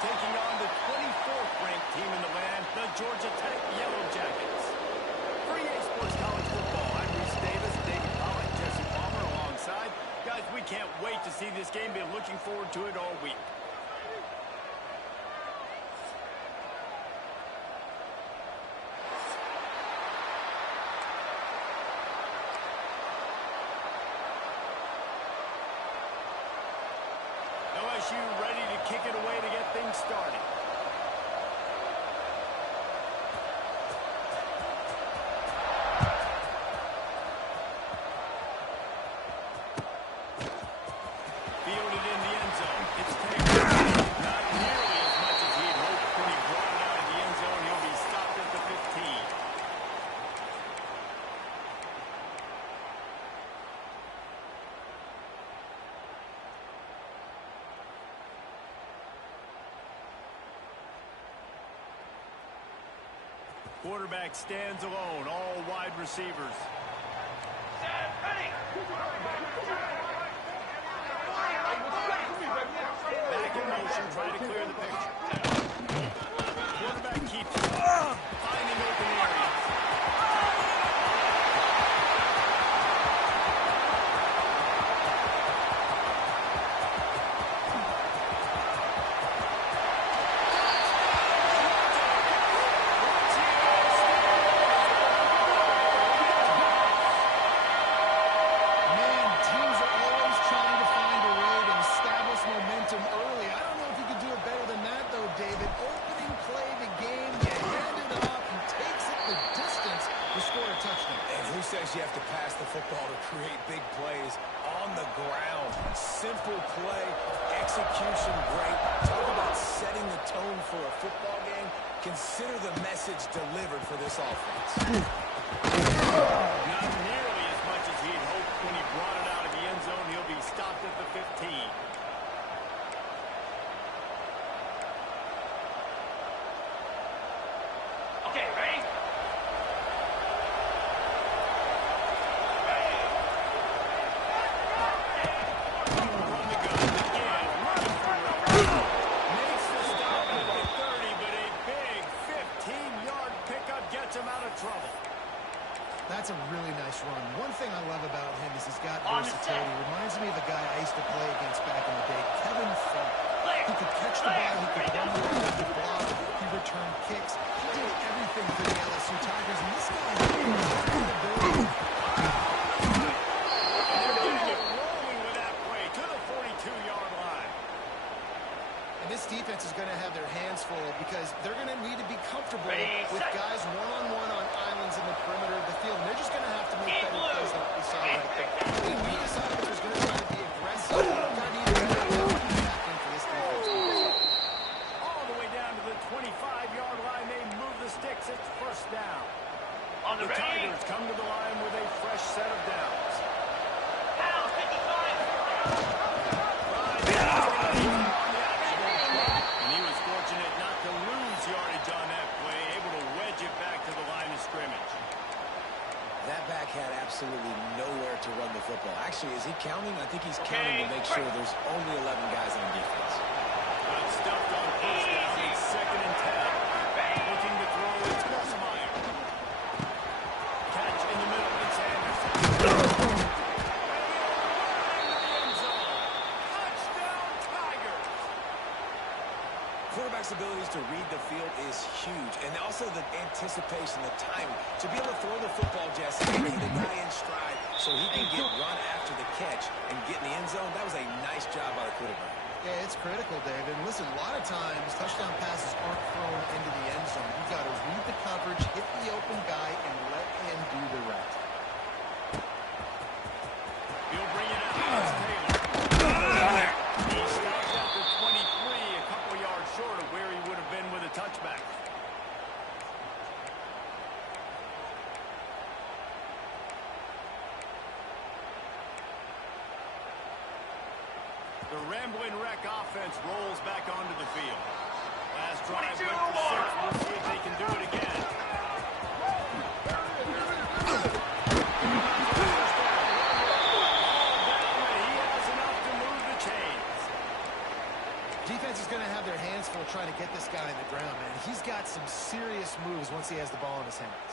taking on the 24th ranked team in the land, the Georgia Tech Yellow Jackets. For EA Sports College Football, I'm Reese Davis, David Pollock, Jesse Palmer alongside. Guys, we can't wait to see this game. Been looking forward to it all week. LSU ready to kick it away to get things started. Fielded in the end zone. It's Tekkn. Not nearly as much as he'd hoped when he brought it out of the end zone. He'll be stopped at the 15. Quarterback stands alone, all wide receivers. Back in motion, trying to clear the picture. Quarterback keeps finding open areas. You have to pass the football to create big plays on the ground. Simple play, execution great. Talk about setting the tone for a football game. Consider the message delivered for this offense. Not nearly as much as he'd hoped when he brought it out of the end zone. He'll be stopped at the 15. Okay, ready? That's a really nice run. One thing I love about him is he's got versatility. Reminds me of a guy I used to play against back in the day, Kevin Funk. He could catch the ball, he could run the ball, he could block, he returned kicks. He did everything for the LSU Tigers, and this guy has the ability. Rolling with that play to the 42-yard line. And this defense is going to have their hands full because they're going to need to be comfortable with guys one-on-one on islands in the perimeter of the field. And they're just going to have to make better plays than what we saw right there. The Indiana side was going to try to be aggressive. They're going to need to get back in for this defense. All the way down to the 25-yard line. They move the sticks. It's first down. On the Tigers come to the line with a fresh set of downs. Down, 55. And he was fortunate not to lose yardage on that play, able to wedge it back to the line of scrimmage. That back had absolutely nowhere to run the football. Actually, is he counting? I think he's counting to make sure there's only 11 guys on defense. Got stuffed on first down. It's 2nd and 10. Looking to throw. It's Grossmeyer. Catch in the middle. It's Anderson. Quarterback's abilities to read the field is huge, and also the anticipation, the timing. To be able to throw the football, Jesse, and get the guy in stride so he can get run after the catch and get in the end zone, that was a nice job by the quarterback. Yeah, it's critical, David. And listen, a lot of times touchdown passes aren't thrown into the end zone. You've got to read the coverage, hit the open guy, and let him do the rest. He'll bring it out. It's Taylor. He stops at the 23, a couple yards short of where he would have been with a touchback. The Rambling Wreck offense rolls back onto the field. Last drive went for 6. We'll see if they can do it again. Defense is going to have their hands full trying to get this guy on the ground, man. He's got some serious moves once he has the ball in his hands.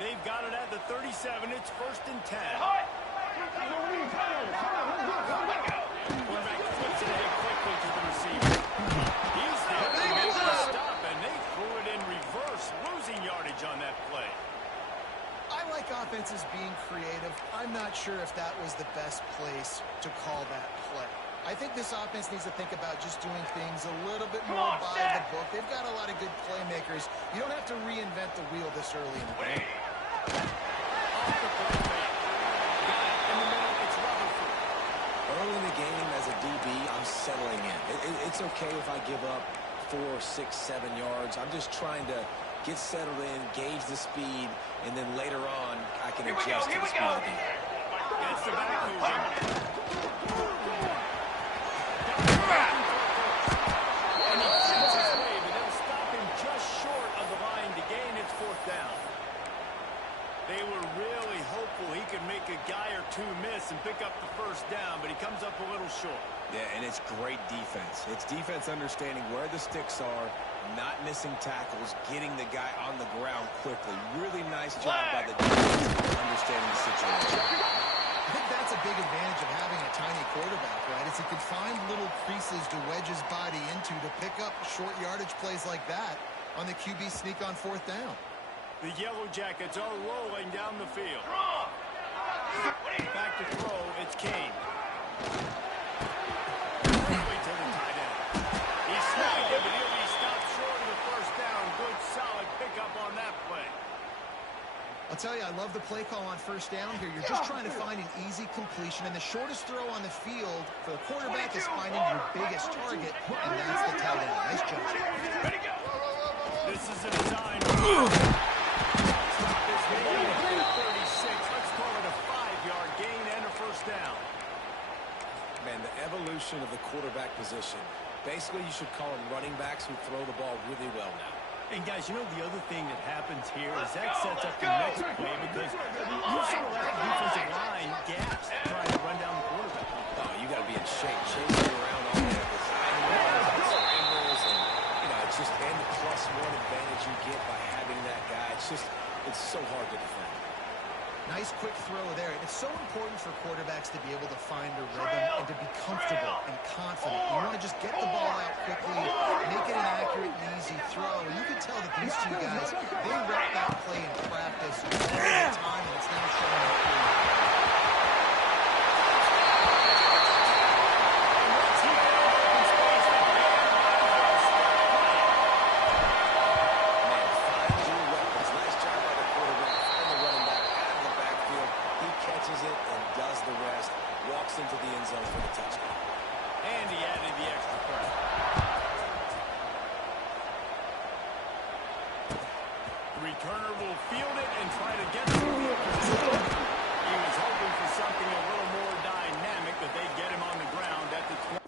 They've got it at the 37. It's 1st and 10. Quarterback flips it ahead quickly to the receiver. He's there to make the stop, and they threw it in reverse, losing yardage on that play. I like offenses being creative. I'm not sure if that was the best place to call that play. I think this offense needs to think about just doing things a little bit more by the book. They've got a lot of good playmakers. You don't have to reinvent the wheel this early in the game. Early in the game as a DB, I'm settling in. It's okay if I give up 4, 6, 7 yards. I'm just trying to get settled in, gauge the speed, and then later on, I can adjust to the speed of the game. Gets the back moving. And he sends his way, but they'll stop him just short of the line to gain. It's 4th down. They were really hopeful he could make a guy or two miss and pick up the 1st down, but he comes up a little short. Yeah, and it's great defense. It's defense understanding where the sticks are, not missing tackles, getting the guy on the ground quickly. Really nice job by the defense understanding the situation. I think that's a big advantage of having a tiny quarterback, right? Is he can find little creases to wedge his body into to pick up short yardage plays like that on the QB sneak on 4th down. The Yellow Jackets are rolling down the field. Back to throw, it's Kane. Early to the tight end. He snagged it, but he'll be stopped short of the 1st down. Good, solid pickup on that play. I'll tell you, I love the play call on 1st down here. You're just trying to find an easy completion, and the shortest throw on the field for the quarterback is finding your biggest target, and that's the tight end. Nice job. Ready, go. This is a design. Stop this game at 36. Let's call it a 5-yard gain and a 1st down. Man, the evolution of the quarterback position. Basically, you should call them running backs who throw the ball really well now. And guys, you know the other thing that happens here is that sets up the next play because you sort of let the defensive line gaps trying to run down the quarterback. Oh, you got to be in shape, chasing around all that with angles, and it's just and the +1 advantage you get by having that guy. It's so hard to defend. Nice quick throw there. It's so important for quarterbacks to be able to find a rhythm and to be comfortable and confident. You want to just get the ball out quickly, make it an accurate and easy throw. And you can tell that these two guys, they rep that play in practice all the time, and it's now showing up here. Into the end zone for the touchdown. And he added the extra point. The returner will field it and try to get to the field position. He was hoping for something a little more dynamic, but they get him on the ground at the 20.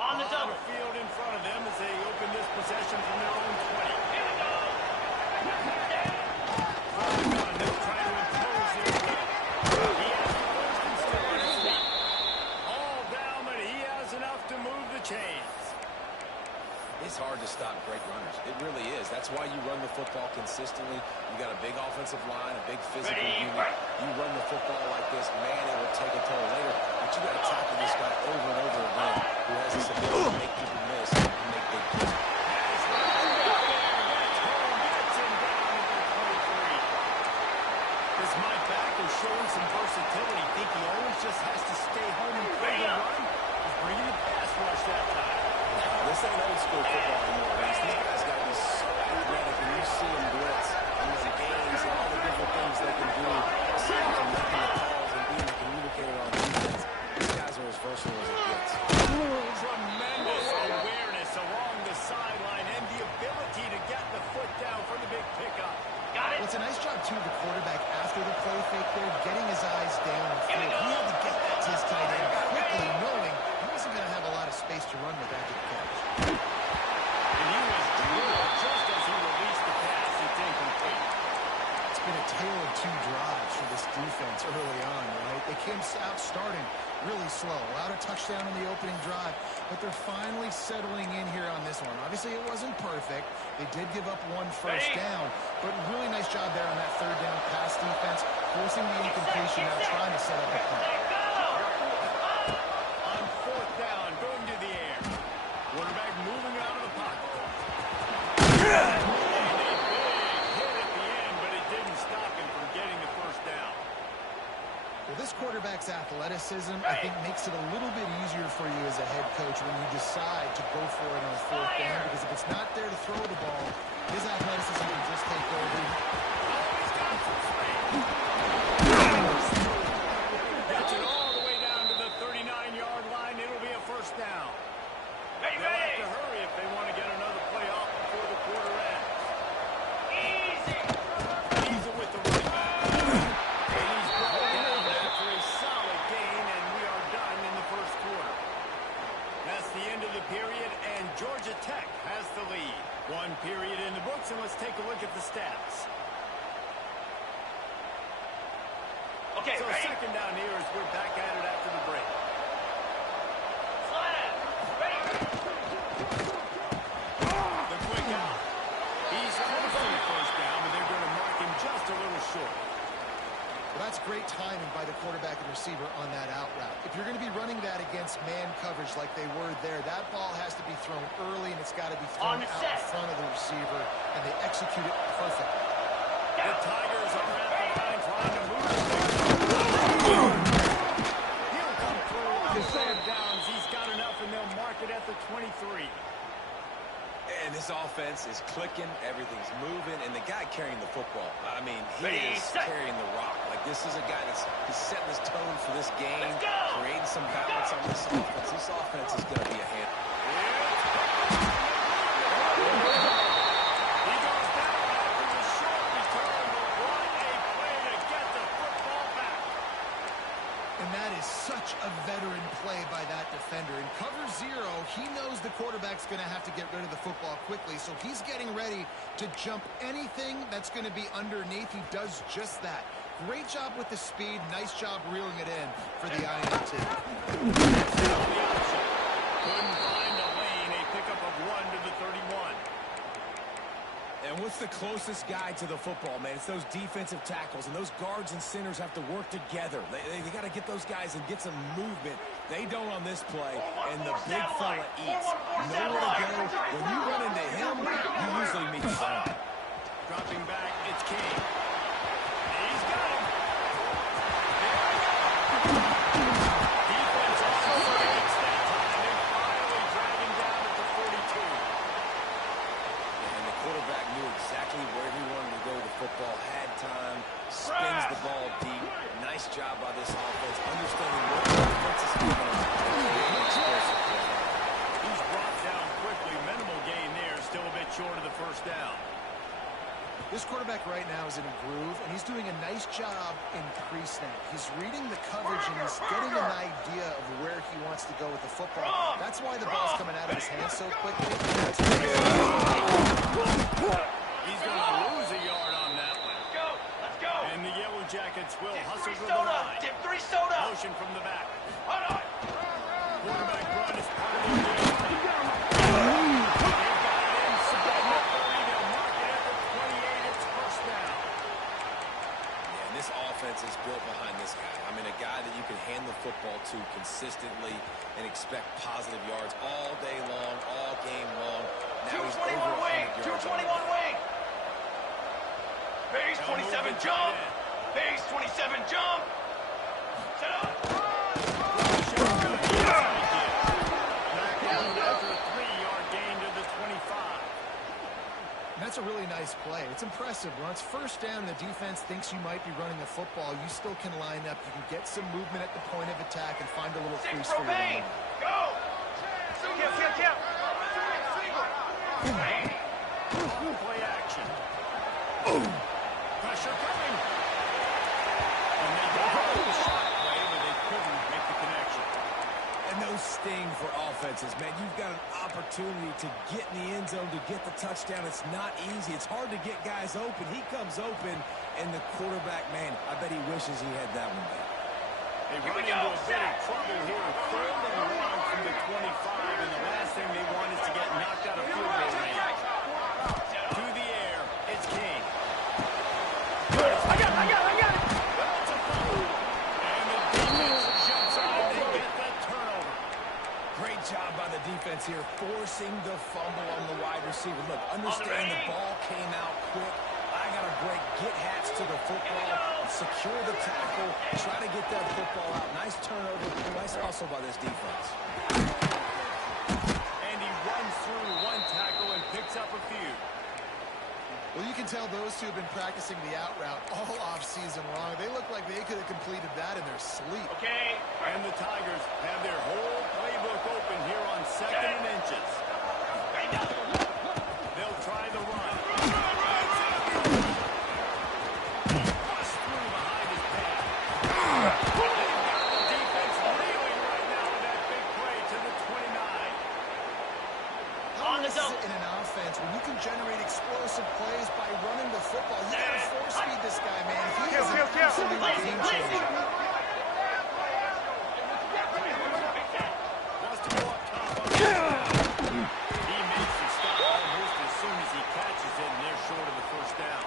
On the double. Field in front of them as they open this possession from their own 20. Here we go. They'll try to impose their will. He has the 1st and still on his feet. All down, but he has enough to move the chains. It's hard to stop great runners. It really is. That's why you run the football consistently. You got a big offensive line, a big physical unit. You run the football like this, man, it will take a toll later. But you got to tackle this guy over and over again who has this ability to make people miss and make big plays. This might back is showing some versatility. Think he always just has to stay home and play the run? He's bringing the pass rush that time. This ain't old school football anymore, Reese. These guys got to be so athletic, and you see them blitz and the games and all the different things they can do, aside from making the calls and being a communicator on defense. These guys are as versatile as it gets. Tremendous awareness along the sideline and the ability to get the foot down for the big pickup. Got it. Well, it's a nice job, too, of the quarterback after the play fake there, getting his eyes down the field. He had to get that to his tight end quickly, knowing he wasn't going to have a lot of space to run with after the catch. And he was drilled just as he released the pass. It's incomplete. It's been a tale of two drives for this defense early on, right? They came out starting really slow, allowed a touchdown on the opening drive, but they're finally settling in here on this one. Obviously, it wasn't perfect. They did give up one first down, but really nice job there on that third down pass defense, forcing the incompletion, now trying to set up a punt. On fourth down, going to the air. Quarterback moving out of the pocket. And a big hit at the end, but it didn't stop him from getting the first down. Well, this quarterback's athleticism, I think, makes it a little bit easier for you as a head coach when you decide to go for it on fourth down, because if it's not there to throw the ball, his athleticism can just take over. Gets it all the way down to the 39-yard line. It'll be a first down. Ready, They'll have ready. to hurry if they want to get another play off before the quarter ends. Easy. He's with the running back. And he's brought down after a solid gain, and we are done in the first quarter. That's the end of the period, and Georgia Tech has the lead. One period in the books, and let's take a look at the stats. Okay, So ready? second down here as we're back at it after the break. Slant. Ready. The quick out. He's close to the first down, but they're going to mark him just a little short. Well, that's great timing by the quarterback and receiver on that out route. If you're going to be running that against man coverage like they were there, that ball has to be thrown early, and it's got to be thrown out in front of the receiver, and they execute it perfectly. The Tigers are at the line trying to move. He'll come through on third downs. He's got enough, and they'll mark it at the 23. And this offense is clicking, everything's moving, and the guy carrying the football, I mean, he Ready, is set. carrying the rock. Like, this is a guy that's he's setting his tone for this game, Let's go. creating some balance on this offense. This offense is going to be a hand. He goes down after the short return, but what a play to get the football back. And that is such a veteran play by that defender. In cover zero, he knows the quarterback's going to have to get rid of the football quickly, so he's getting ready to jump anything that's going to be underneath. He does just that. Great job with the speed. Nice job reeling it in for the INT. Couldn't find a lane, a pickup of 1 to the 31. And what's the closest guy to the football, man? It's those defensive tackles, and those guards and centers have to work together. They got to get those guys and get some movement. They don't on this play, and the big fella eats. Nowhere to go. When you run into him, you usually meet the ground. Dropping back, it's King. He's got him. Defense on strikes that time. They finally drag him down at the 42. And the quarterback knew exactly where he wanted to go with the football, had time, spins the ball deep. Nice job by this offense, understanding what the defense is giving them. He's brought down quickly. Minimal gain there. Still a bit short of the first down. This quarterback right now is in a groove, and he's doing a nice job in pre-snap. He's reading the coverage, and he's getting an idea of where he wants to go with the football. That's why the ball's coming out of his hands so quickly. He's going to lose a yard on that one. Let's go. Let's go. And the Yellow Jackets will Dip hustle 3 to the soda. line. Dip 3 soda. Motion from the back. Hold on. Quarterback run is part of the game. They've got it inside the 30. They'll mark it at the 28. It's first down. Yeah, and this offense is built behind this guy. I mean, a guy that you can hand the football to consistently and expect positive yards all day long, all game long. Now he's over 221 wing. 100 yards. 221 wing. Base They'll move 27 the jump. tight end. Base 27, jump. Set up. After a 3-yard gain to the 25. And that's a really nice play. It's impressive. When it's first down and the defense thinks you might be running the football, you still can line up. You can get some movement at the point of attack and find a little crease for your running. Go. Kill. Play action. Pressure coming. And they got a shot play, but they couldn't make the connection. And no sting for offenses, man. You've got an opportunity to get in the end zone, to get the touchdown. It's not easy. It's hard to get guys open. He comes open, and the quarterback, man, I bet he wishes he had that one back. They run into a bit of trouble here. 3rd and 1 from the 25, and the last thing they want is to get knocked out of field goal range. To the air, it's King. I got it. That's a fumble. And the defense jumps on and they get the turnover. Great job by the defense here, forcing the fumble on the wide receiver. Look, understand the ball came out quick. I got to break, get hats to the football, secure the tackle, try to get that football out. Nice turnover, nice hustle by this defense. And he runs through one tackle and picks up a few. Well, you can tell those two have been practicing the out route all off-season long. They look like they could have completed that in their sleep. Okay. And the Tigers have their whole playbook open here on 2nd and inches. They'll try the run. Bust through behind his pass. They've got the defense reeling right now with that big play to the 29. On the This zone. is in an offense when you can generate explosive plays by running the football. You got to force feed this guy, man. He is an absolute game changer. Wants to go up top. He makes the stop almost as soon as he catches it, and they're short of the first down.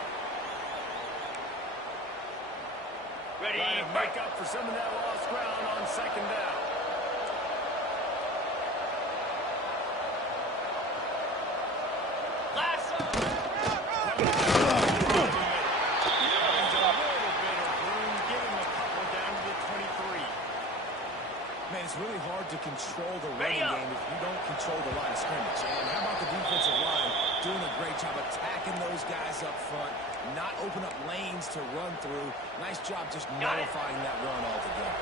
Ready, Trying to make up for some of that lost ground on 2nd down. last. Finds a little bit of room, give him a couple down to the 23. Man, it's really hard to control the running game if you don't control the line of scrimmage. And how about the defensive line doing a great job attacking those guys up front, not open up lanes to run through. Nice job just nullifying that run altogether.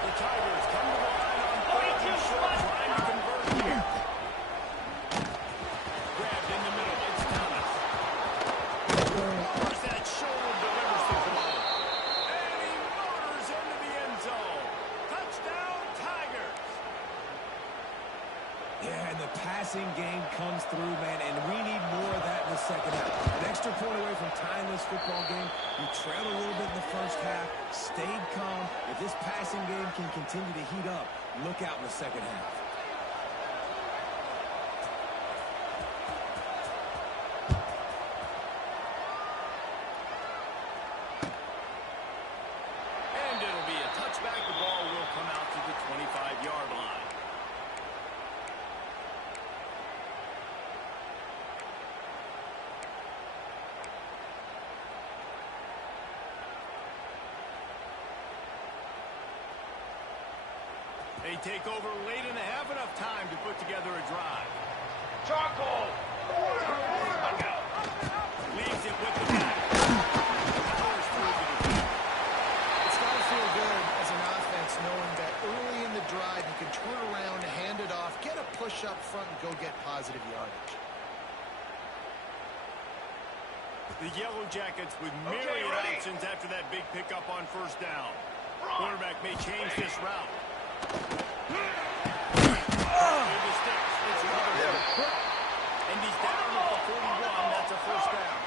The Tigers come to the line on 4th and short, trying to convert here. Grabbed in the middle, it's Thomas. Where's that shoulder, delivers the ball. And he motors into the end zone. Touchdown, Tigers. Yeah, and the passing game comes through, man, and we need more of that in the second half. An extra point away from tying this football game. We trailed a little bit in the first half, stayed calm. If this passing game can continue to heat up, look out in the second half. And it'll be a touchback. The ball will come out to the 25-yard line. They take over late and have enough time to put together a drive. Charcoal. Leaves it with the back. Powers through the defense. It's got to feel good as an offense knowing that early in the drive you can turn around, hand it off, get a push up front, and go get positive yardage. The Yellow Jackets with myriad options after that big pickup on 1st down. Quarterback may change this route. Through the sticks. It's another. And he's down at the 41. That's a 1st down.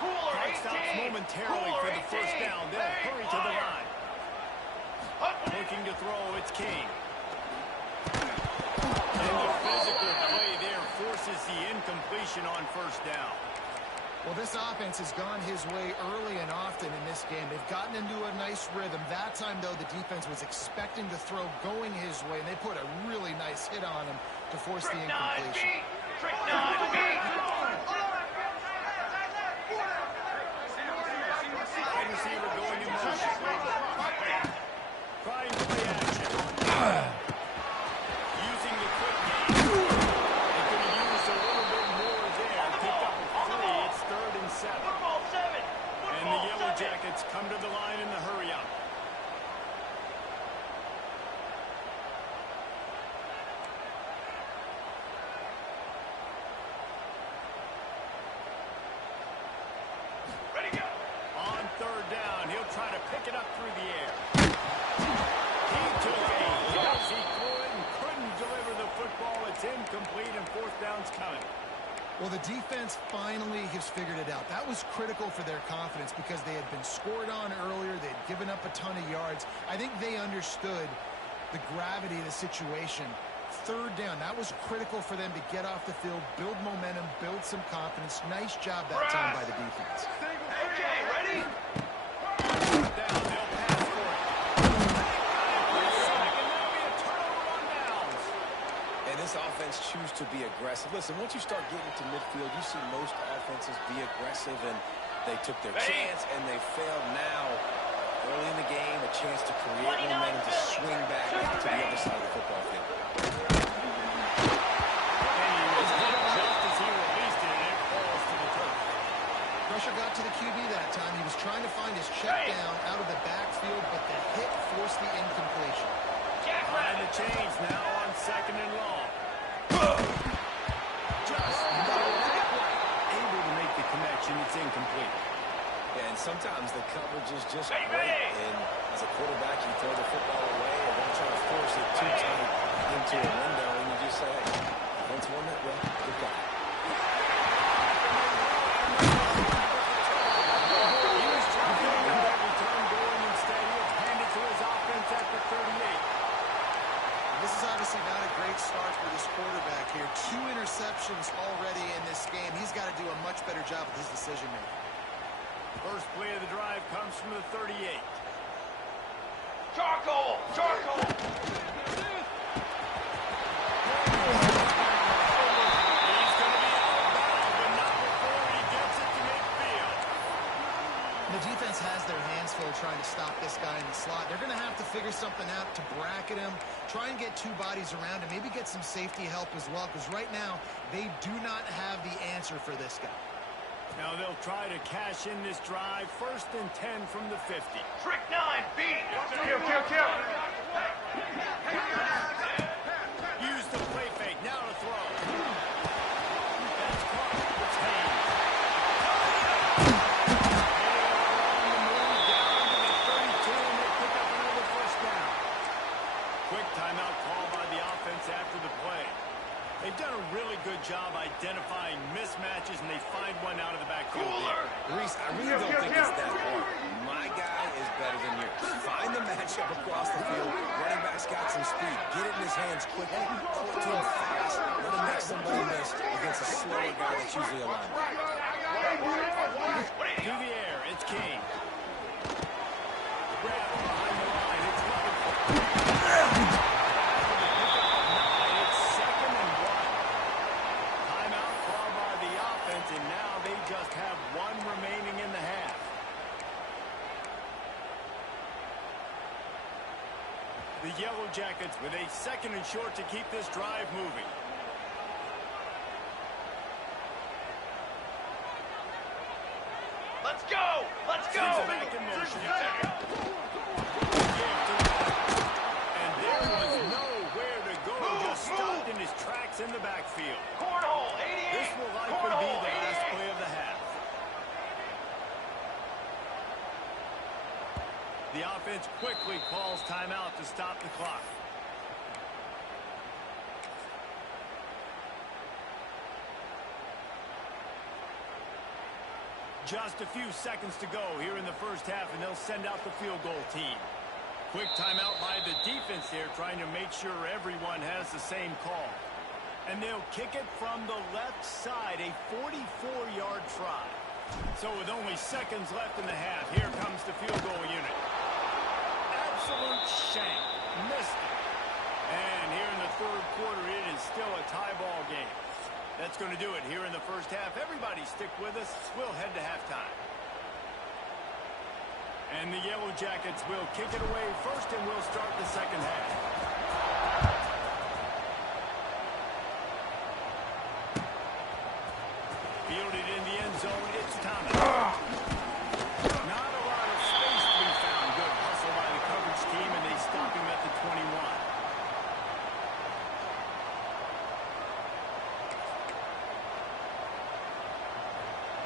Clock stops momentarily for the 1st down. They'll hurry to the line. Looking to throw, it's King. And the physical play there forces the incompletion on 1st down. Well, this offense has gone his way early and often in this game. They've gotten into a nice rhythm. That time, though, the defense was expecting to throw going his way, and they put a really nice hit on him to force the incompletion. Trick 9, Wide receiver pick it up through the air. He took a hit as he threw it and couldn't deliver the football. It's incomplete and fourth down's coming. Well, the defense finally has figured it out. That was critical for their confidence because they had been scored on earlier. They had given up a ton of yards. I think they understood the gravity of the situation. Third down, that was critical for them to get off the field, build momentum, build some confidence. Nice job that time by the defense. Okay, ready? Down, they'll pass for it. Second, that'll be a turnover on downs. And this offense choose to be aggressive. Listen, once you start getting to midfield, you see most offenses be aggressive, and they took their chance, and they failed now. Early in the game, a chance to create momentum to swing back to the other side of the football field. Pressure got to the QB that time. He was trying to find his check down out of the backfield, but the hit forced the incompletion. Behind the chains now on second and long. Just able to make the connection. It's incomplete. Yeah, and sometimes the coverage is just great. And as a quarterback, you throw the football away or don't try to force it too tight into a window, and you just say, hey, defense won that, well, good guy. This is obviously not a great start for this quarterback here. 2 interceptions already in this game. He's got to do a much better job with his decision-making. First play of the drive comes from the 38. Charcoal! Charcoal! He's going to be out of bounds, but not before he gets it to midfield. The defense has their hands full trying to stop this guy in the slot. They're going to have to figure something out to bracket him, try and get 2 bodies around him, maybe get some safety help as well, because right now they do not have the answer for this guy. Now they'll try to cash in this drive. First and 10 from the 50. Trick 9, beat! Kill, kill, kill! Use the play fake. Now to throw. That's caught. Retained. On the move down to the 32, and they pick up another first down. Quick timeout call by the offense after the play. They've done a really good job identifying mismatches, and they find one out of the backfield. Reese, I really don't think it's that hard. My guy is better than yours. Find the matchup across the field. Running back's got some speed. Get it in his hands quickly. Pull it to him fast. Let him make somebody miss against a slower guy that's usually a linebacker. To the air, it's King. Grab behind the line. It's Rutherford. And now they just have 1 remaining in the half. The Yellow Jackets with a 2nd and short to keep this drive moving. Let's go! Let's go! Back in motion. And there was nowhere to go. Just stopped in his tracks in the backfield. Cornhole, 88! This will likely be the last play of the half. The offense quickly calls timeout to stop the clock. Just a few seconds to go here in the first half, and they'll send out the field goal team. Quick timeout by the defense here, trying to make sure everyone has the same call. And they'll kick it from the left side, a 44-yard try. So with only seconds left in the half, here comes the field goal unit. Absolute shank. Missed it. And here in the third quarter, it is still a tie ball game. That's going to do it here in the first half. Everybody stick with us. We'll head to halftime. And the Yellow Jackets will kick it away first, and we'll start the second half. Fielded in the end zone, it's Thomas. Not a lot of space to be found. Good hustle by the coverage team, and they stop him at the 21.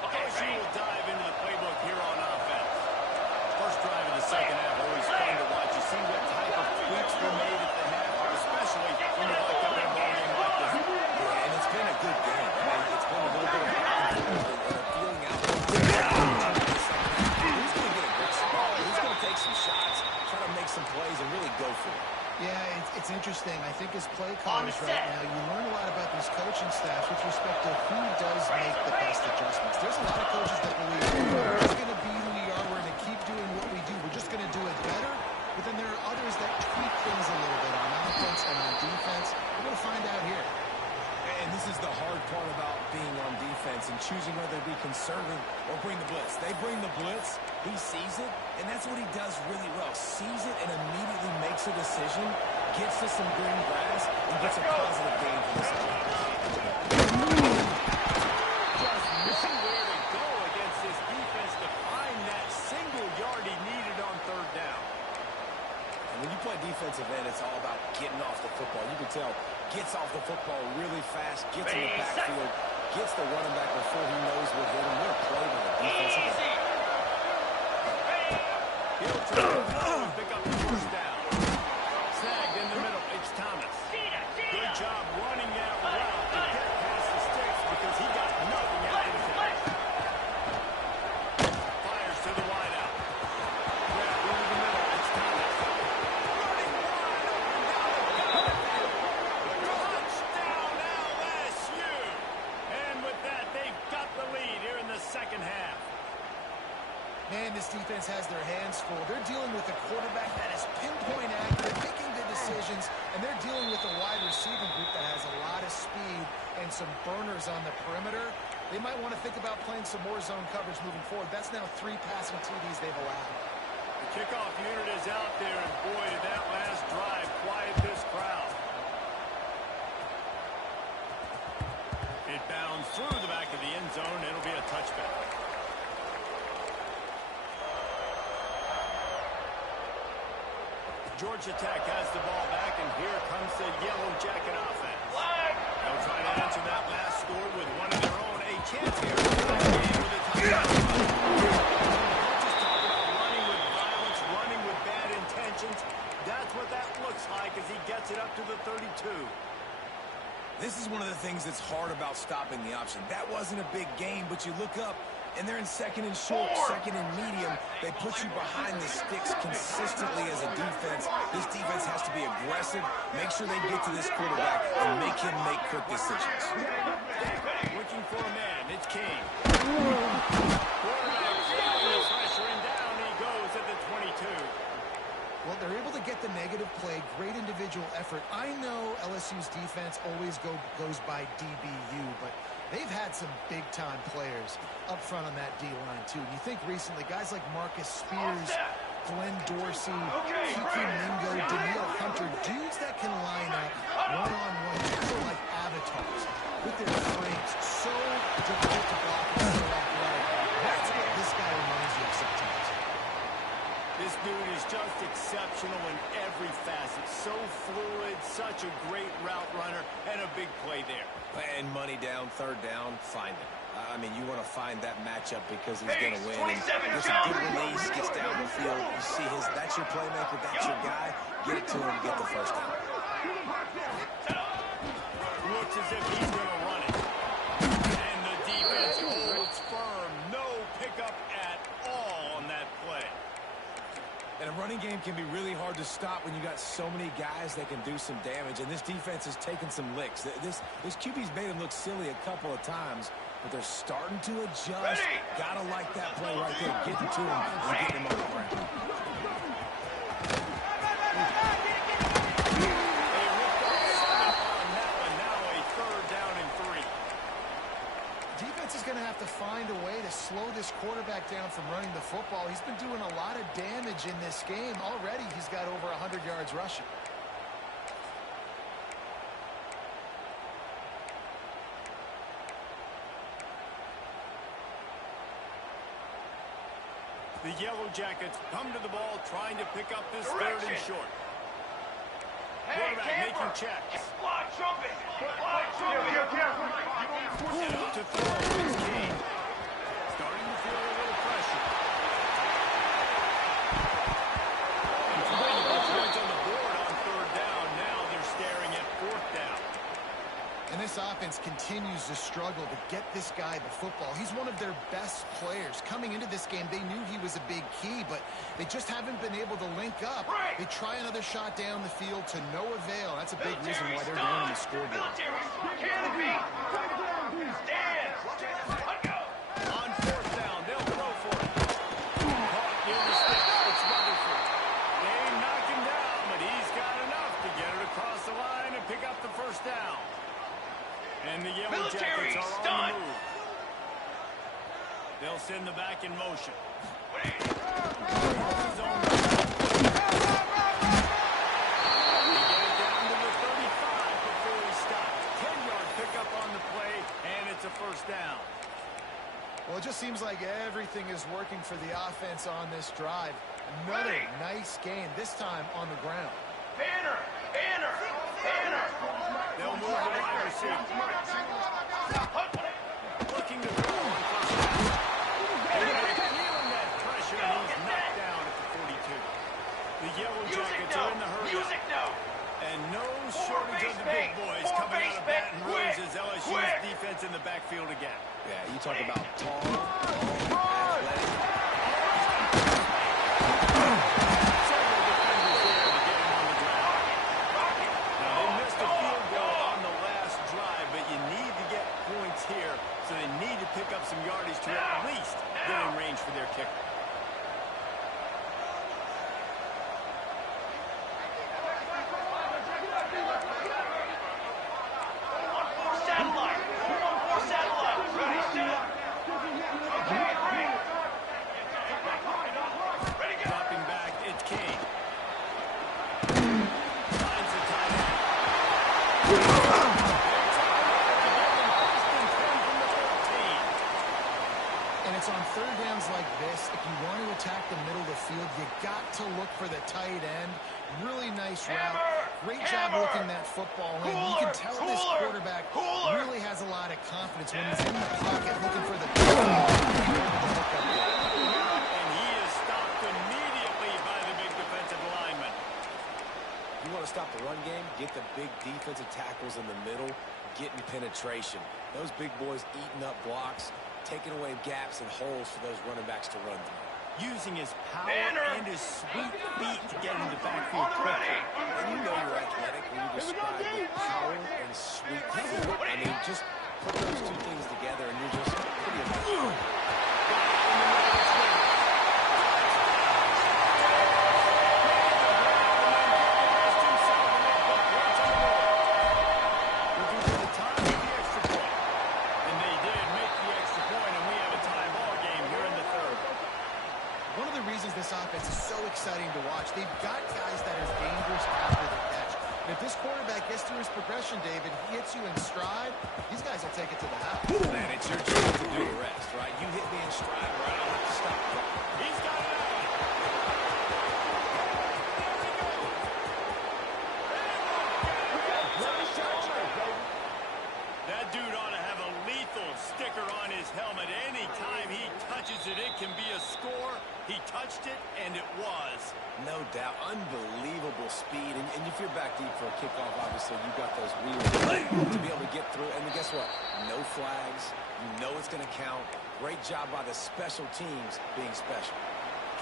Okay, she will dive into the playbook here on offense. First drive of the second take some shots, try to make some plays, and really go for it. Yeah, it's interesting. I think as play callers right now, you learn a lot about these coaching staffs with respect to who does make the best adjustments. There's a lot of coaches that believe we're just going to be who we are. We're going to keep doing what we do. We're just going to do it better. But then there are others that tweak things a little bit on offense and on defense. We're going to find out here. And this is the hard part about being on defense and choosing whether to be conservative or bring the blitz. They bring the blitz, he sees it, and that's what he does really well. Sees it and immediately makes a decision, gets to some green grass, and gets a positive gain for this team. Just knew where to go against this defense to find that single yard he needed on third down. And when you play defensive end, it's all about getting off the football. You can tell, gets off the football really fast, gets in the backfield, gets the running back before he knows what hit him. What a play by the defensive end. He'll try to pick up the first down. Snagged in the middle. It's Thomas. Good job running that route to get past the sticks because he got nothing after the catch. Fires to the wideout. Grab into the middle. It's Thomas. Running wide open down the touchdown LSU. And with that, they've got the lead here in the second half. Man, this defense has their hands full. They're dealing with a quarterback that is pinpoint accurate, making the decisions, and they're dealing with a wide receiving group that has a lot of speed and some burners on the perimeter. They might want to think about playing some more zone coverage moving forward. That's now 3 passing TDs they've allowed. The kickoff unit is out there, and boy, did that last drive quiet this crowd. It bounds through the back of the end zone. It'll be a touchback. Georgia Tech has the ball back, and here comes the Yellow Jacket offense. They'll try to answer that last score with one of their own. A chance here to tie the game with a touchdown. Just talk about running with violence, running with bad intentions. That's what that looks like as he gets it up to the 32. This is one of the things that's hard about stopping the option. That wasn't a big gain, but you look up, and they're in second and short, second and medium. They put you behind the sticks consistently as a defense. This defense has to be aggressive, make sure they get to this quarterback, and make him make quick decisions. Looking for a man. It's King. Quarterback feeling the pressure, and down he goes at the 22. Well, they're able to get the negative play, great individual effort. I know LSU's defense always goes by DBU, but they've had some big-time players up front on that D-line, too. And you think recently, guys like Marcus Spears, Glenn Dorsey, Kiki Mingo, Danielle Hunter, dudes that can line up one-on-one, sort of like avatars with their frames. So difficult to block and so athletic. That's what this guy reminds you of sometimes. This dude is just exceptional in every facet. So fluid, such a great route runner, and a big play there. And money down, third down, find him. I mean, you want to find that matchup because he's going to win. And gets a good release, gets down the field. You see that's your playmaker, that's your guy. Get it to him, get the first down. Looks as if he's going to run it. And the defense holds firm. No pickup at all on that play. And a running game can be really hard to stop when you got so many guys that can do some damage. And this defense has taken some licks. This QB's made him look silly a couple of times, but they're starting to adjust. Gotta like that play right there, getting to him and getting him on the ground. Defense is going to have to find a way to slow this quarterback down from running the football. He's been doing a lot of damage in this game. Already he's got over 100 yards rushing. The Yellow Jackets come to the ball trying to pick up this third and short. Quarterback making checks. Fly trumpet. And up to throw is King. Starting to feel a little pressure. Points on the board on third down. Now they're staring at fourth down. And this offense continues continues to struggle to get this guy the football. He's one of their best players. Coming into this game, they knew he was a big key, but they just haven't been able to link up. They try another shot down the field to no avail. That's a big reason why they're down on the scoreboard. On fourth down, they'll throw for it. Caught near the stick. It's Rutherford. They knock him down, but he's got enough to get it across the line and pick up the first down. And the Yellow Jackets are on the move. They'll send the back in motion. He gets it down to the 35 before he stopped. 10-yard pickup on the play, and it's a first down. Well, it just seems like everything is working for the offense on this drive. Another nice game, this time on the ground. Banner! They'll move the wide receiver. Looking to throw on first down. Feeling that pressure, and he's knocked down at the 42. The Yellow Jackets are in the hurry up. And no shortage of the big boys coming out of Baton Rouge as LSU's defense in the backfield again. Yeah, you talk about tall, athletic. Several defenders there to get him on the ground. Now, they missed a field goal on the last drive, but you need to get points here, so they need to pick up some yardage to at least get in range for their kicker. Dropping back, it's Kane. Finds the tight end. And it's on third downs like this. If you want to attack the middle of the field, you got to look for the tight end. Really nice route. Great job looking that football in. You can tell this quarterback really has a lot of confidence when he's in the pocket looking for the And he is stopped immediately by the big defensive lineman. You want to stop the run game, get the big defensive tackles in the middle, getting penetration. Those big boys eating up blocks, taking away gaps and holes for those running backs to run through. Using his power and his sweet feet to get into the backfield quickly. And you know you're athletic when you describe the power and sweet feet. I mean, just put those two things together and you're just pretty amazing. This offense is so exciting to watch. They've got guys that are dangerous after the catch. And if this quarterback gets through his progression, David, he hits you in stride, these guys will take it to the house. Man, it's your job to do the rest, right? You hit me in stride, right? I'll have to stop. He's got it out. That dude ought to have a lethal sticker on his helmet. Anytime he touches it, it can be a score. He touched it, and it was. No doubt. Unbelievable speed. And if you're back deep for a kickoff, obviously, you've got those wheels to be able to get through. And guess what? No flags. You know it's going to count. Great job by the special teams being special.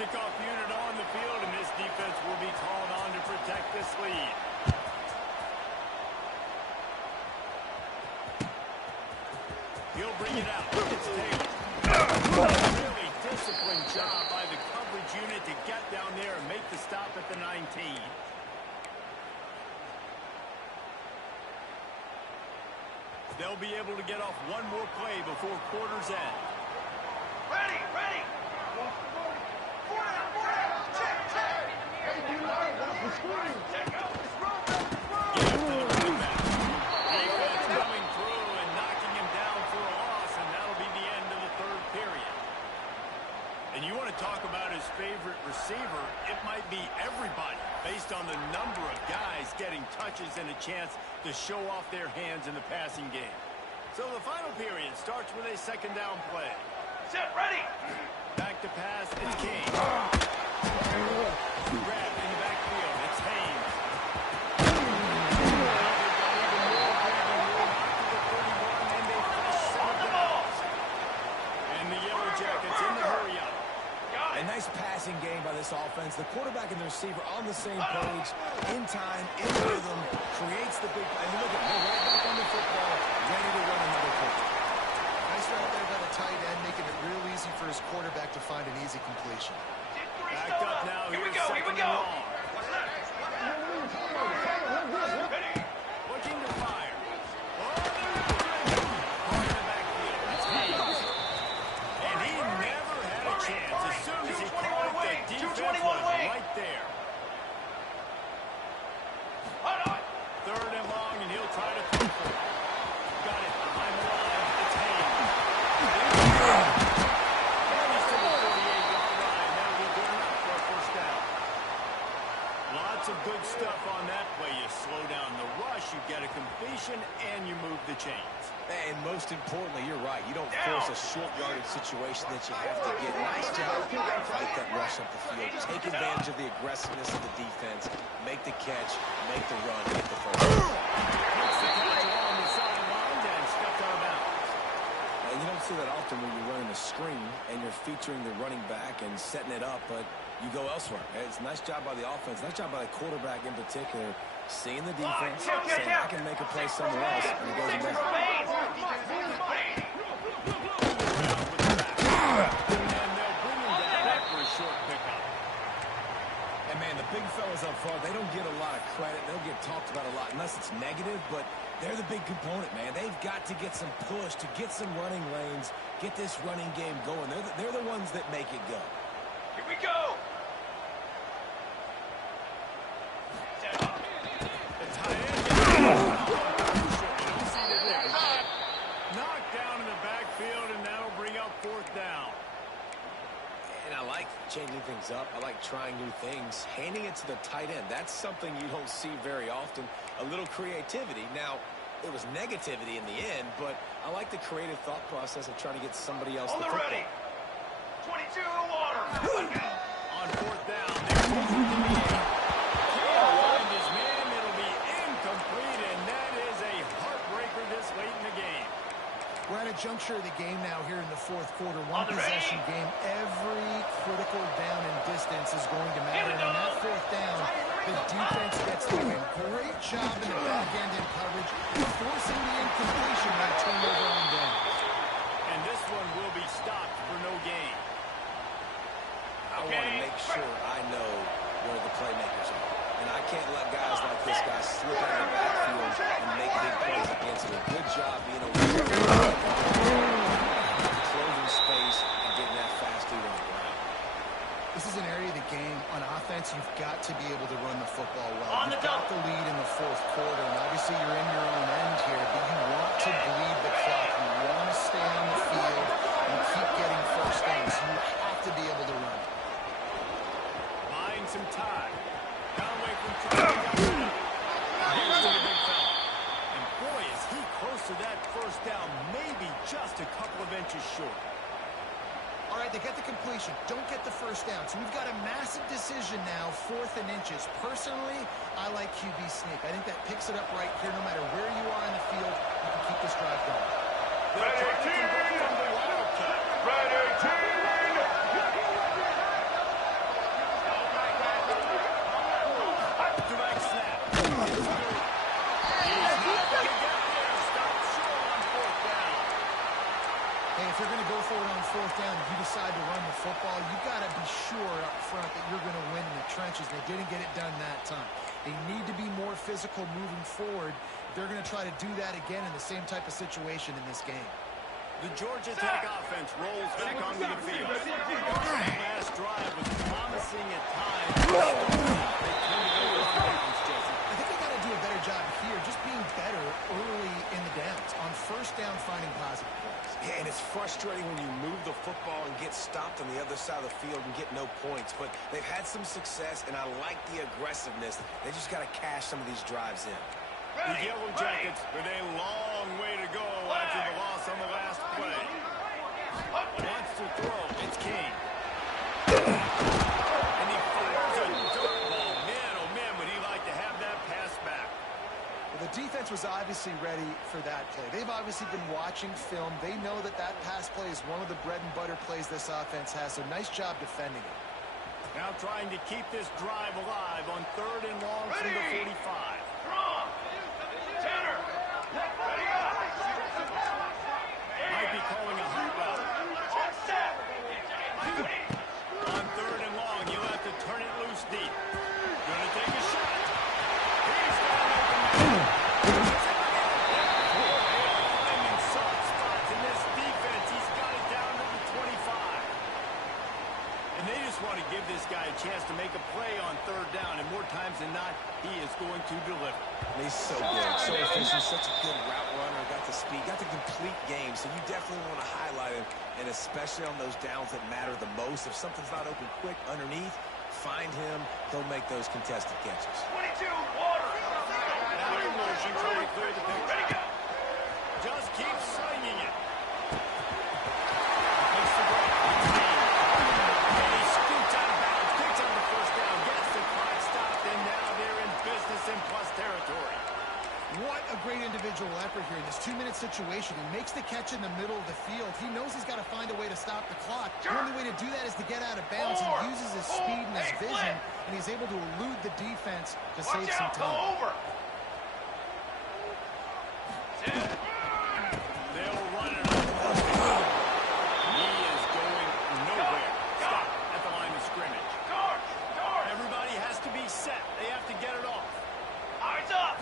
Kickoff unit on the field, and this defense will be called on to protect this lead. He'll bring it out. It's Taylor. Really disciplined job by the coverage unit to get down there and make the stop at the 19. They'll be able to get off one more play before quarter's end. Ready! Defense coming through and knocking him down for a loss, and that'll be the end of the third period. And you want to talk about his favorite receiver, it might be everybody based on the number of guys getting touches and a chance to show off their hands in the passing game. So the final period starts with a second down play. Set, ready! Back to pass, it's Kane. Grab in the backfield, it's Haynes. Now they've got even more grabbing room out to the 31, and offense, the quarterback and the receiver on the same page, in time, in rhythm, creates the big play. And look at him, right back on the football, ready to run another play. Nice route there by the tight end, making it real easy for his quarterback to find an easy completion. Backed up now. Here we go, here we go. Looking to fire. On the backfield. That's Hayes. And he never had a chance. As soon as he caught it, the defense was right there. Third and long, and he'll try to throw for it. Got it behind the line. It's Hayes. He's to the 48-yard line. That'll be good enough for a first down. Lots of good stuff on that play. You slow down the rush, you get a completion, and you move the chains. And most importantly, you're right. You don't force a short yardage situation that you have to get. Nice job. Fight that rush up the field. Take advantage of the aggressiveness of the defense. Make the catch. Make the run. Get the first down. Makes the catch along the sideline and stepped out of bounds. And you don't see that often when you're running a screen and you're featuring the running back and setting it up, but you go elsewhere. It's a nice job by the offense. Nice job by the quarterback in particular. Seeing the defense, saying, I can make a play somewhere else, and he goes and does it. And they'll bring him down after a short pickup. And, man, the big fellas up front, they don't get a lot of credit. They don't get talked about a lot unless it's negative, but they're the big component, man. They've got to get some push, to get some running lanes, get this running game going. They're the ones that make it go. Here we go. Knocked down in the backfield, and that'll bring up fourth down. And I like changing things up. I like trying new things. Handing it to the tight end, that's something you don't see very often. A little creativity. Now, it was negativity in the end, but I like the creative thought process of trying to get somebody else On the the football. ready. 22 water. On fourth down, there's and his man, it'll be incomplete, and that is a heartbreaker this late in the game. We're at a juncture of the game now here in the fourth quarter. One possession game. Every critical down and distance is going to matter. And on that fourth down, the defense gets the win. Great job in the back end in coverage, forcing the incompletion that turnover on downs. And this one will be stopped for no gain. I want to make sure I know where the playmakers are. And I can't let guys like this guy slip out of the backfield and make big plays against me. Good job being able to closing space and getting that fast lead on the ground. This is an area of the game. On offense, you've got to be able to run the football well. On the You've got the lead in the fourth quarter, and obviously you're in your own end here, but you want to bleed the clock. You want to stay on the field and keep getting first downs. You have to be able to run. Buying some time. Conway from trying to get rid of it. Here's to the big fella. And boy, is he close to that first down, maybe just a couple of inches short. All right, they get the completion. Don't get the first down. So we've got a massive decision now, 4th and inches. Personally, I like QB sneak. I think that picks it up right here. No matter where you are in the field, you can keep this drive going. Red 18. Red 18. Direct snap. He's not going to get there. Stop short on fourth down. Hey, if you're going to go for it on 4th down, if you decide to run the football, you've got to be sure up front that you're going to win in the trenches. They didn't get it done that time. They need to be more physical moving forward. They're going to try to do that again in the same type of situation in this game. The Georgia Tech offense rolls back onto the field. Last drive was promising at times. They tend to go on downs, Jesse. I think they got to do a better job here, just being better early in the downs. On first down, finding positive plays. Yeah, and it's frustrating when you move the football and get stopped on the other side of the field and get no points. But they've had some success, and I like the aggressiveness. They just got to cash some of these drives in. The Yellow Jackets with a long way to go after the loss on the last play. Wants to throw. It's King. And he fires a dirt ball. Man, oh man, would he like to have that pass back. Well, the defense was obviously ready for that play. They've obviously been watching film. They know that that pass play is one of the bread and butter plays this offense has, so nice job defending it. Now trying to keep this drive alive on 3rd and long from the 45. Strong. Center. Ready up. Might be calling a hot route. Check set. On 3rd and long, you'll have to turn it loose deep. Gonna take a shot. He's got an open man. Finding soft spots in this defense. He's got it down to the 25. And they just want to give this guy a chance to make a play on 3rd down. And more times than not, he is going to deliver. And he's so good, so efficient, such a good route runner, got the speed, got the complete game. So you definitely want to highlight him, and especially on those downs that matter the most. If something's not open quick underneath, find him. He'll make those contested catches. 22, water. Now in motion, trying to clear the picture. Ready, go. Just keep slinging it. Makes the break. And he scoots out of bounds, picks up the 1st down, gets the clock stopped, and now they're in business in plus territory. What a great individual effort here in this 2-minute situation. He makes the catch in the middle of the field. He knows he's got to find a way to stop the clock. The only way to do that is to get out of bounds. He uses his speed and his vision, and he's able to elude the defense to save some Watch out, go time. over. They'll run it up. He is going nowhere. Stop at the line of scrimmage. Guard. Everybody has to be set. They have to get it off. Eyes up.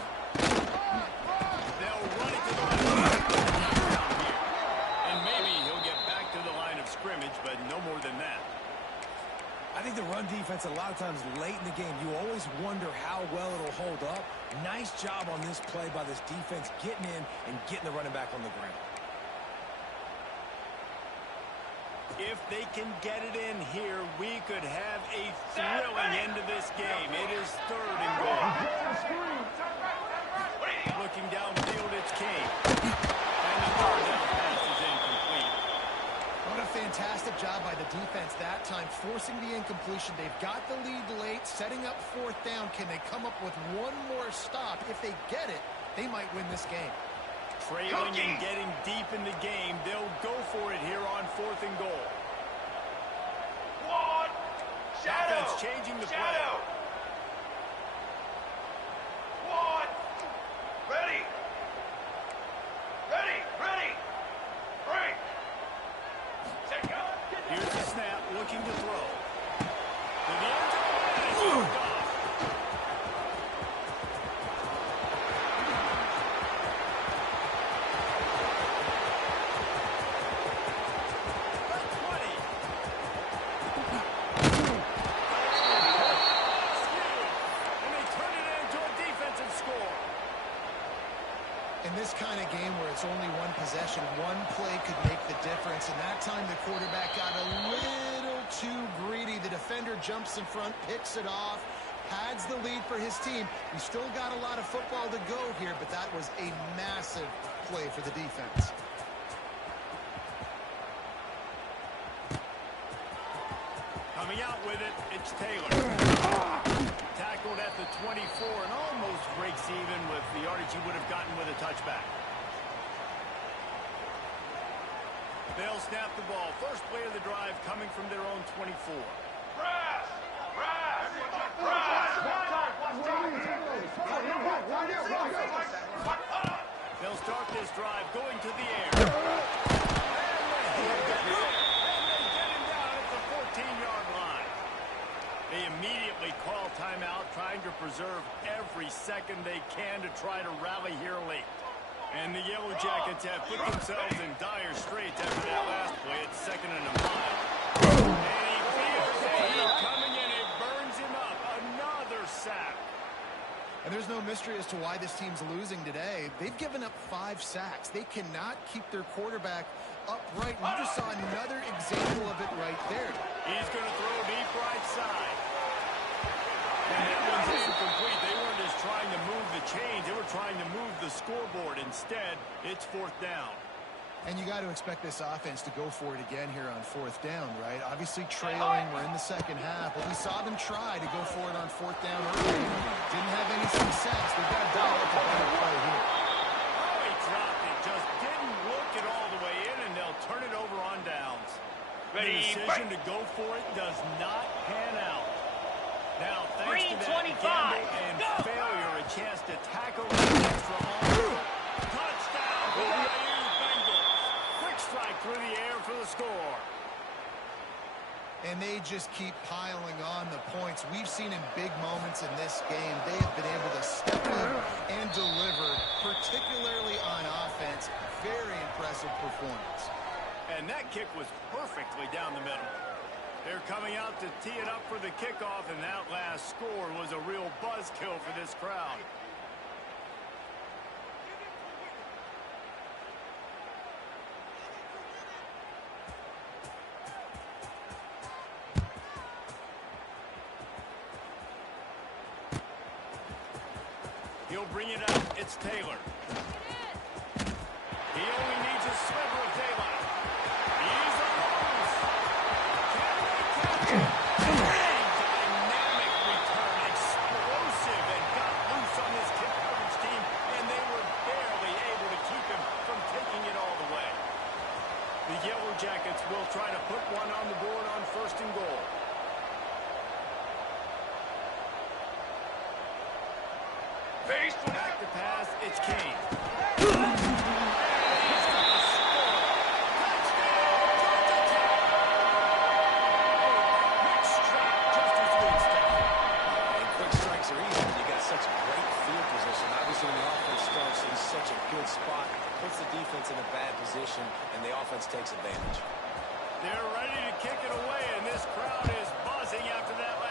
They'll run it to the line of scrimmage down here. And maybe he'll get back to the line of scrimmage, but no more than that. I think the run defense, a lot of times late in the game, you always wonder how well it'll hold up. Nice job on this play by this defense, getting in and getting the running back on the ground. If they can get it in here, we could have a thrilling end to this game. It is 3rd and goal. Looking downfield, it's Kane. And the 3rd down pass is incomplete. What a fantastic job by the defense that time, forcing the incompletion. They've got the lead late, setting up 4th down. Can they come up with one more stop? If they get it, they might win this game. Trailing and getting deep in the game, they'll go for it here on 4th and goal. One. Shadow. Offense changing the play. Shadow. One. Ready. Break. Set, go. Here's the snap, looking to throw. To the end zone, and it's knocked off. In this kind of game where it's only one possession, one play could make the difference. And that time the quarterback got a little too greedy. The defender jumps in front, picks it off, pads the lead for his team. We still got a lot of football to go here, but that was a massive play for the defense. Coming out with it, it's Taylor. Tackled at the 24 and almost breaks even with the yardage he would have gotten with a touchback. They'll snap the ball. First play of the drive coming from their own 24. Brass. They'll start this drive going to the air. They immediately call timeout, trying to preserve every second they can to try to rally here late. And the Yellow Jackets have put themselves in dire straits after that last play. It's 2nd and a mile. And he feels the heat coming in. It burns him up. Another sack. And there's no mystery as to why this team's losing today. They've given up 5 sacks. They cannot keep their quarterback upright. We just saw another example of it right there. He's going to throw deep right side. And that one's incomplete. They weren't just trying to move the chains. They were trying to move the scoreboard. Instead, it's 4th down. And you got to expect this offense to go for it again here on 4th down, right? Obviously trailing. We're in the second half. But we saw them try to go for it on 4th down early. Didn't have any success. They've got to dial up a better play here. Oh, he dropped it. Just didn't look it all the way in, and they'll turn it over on downs. The decision to go for it does not pan out. gamble and failure, a chance to tackle the extra long. Touchdown for the Bengals. Quick strike through the air for the score. And they just keep piling on the points. We've seen in big moments in this game, they have been able to step in and deliver, particularly on offense. Very impressive performance. And that kick was perfectly down the middle. They're coming out to tee it up for the kickoff, and that last score was a real buzzkill for this crowd. He'll bring it up. It's Taylor. He only needs a sliver of daylight. He's on the loose. Dynamic return. Explosive and got loose on this kick coverage team, and they were barely able to keep him from taking it all the way. The Yellow Jackets will try to put one on the board on 1st and goal. Back to pass, it's Kane. Quick strikes are easy when you got such great field position. Obviously, when the offense starts in such a good spot, puts the defense in a bad position, and the offense takes advantage. They're ready to kick it away, and this crowd is buzzing after that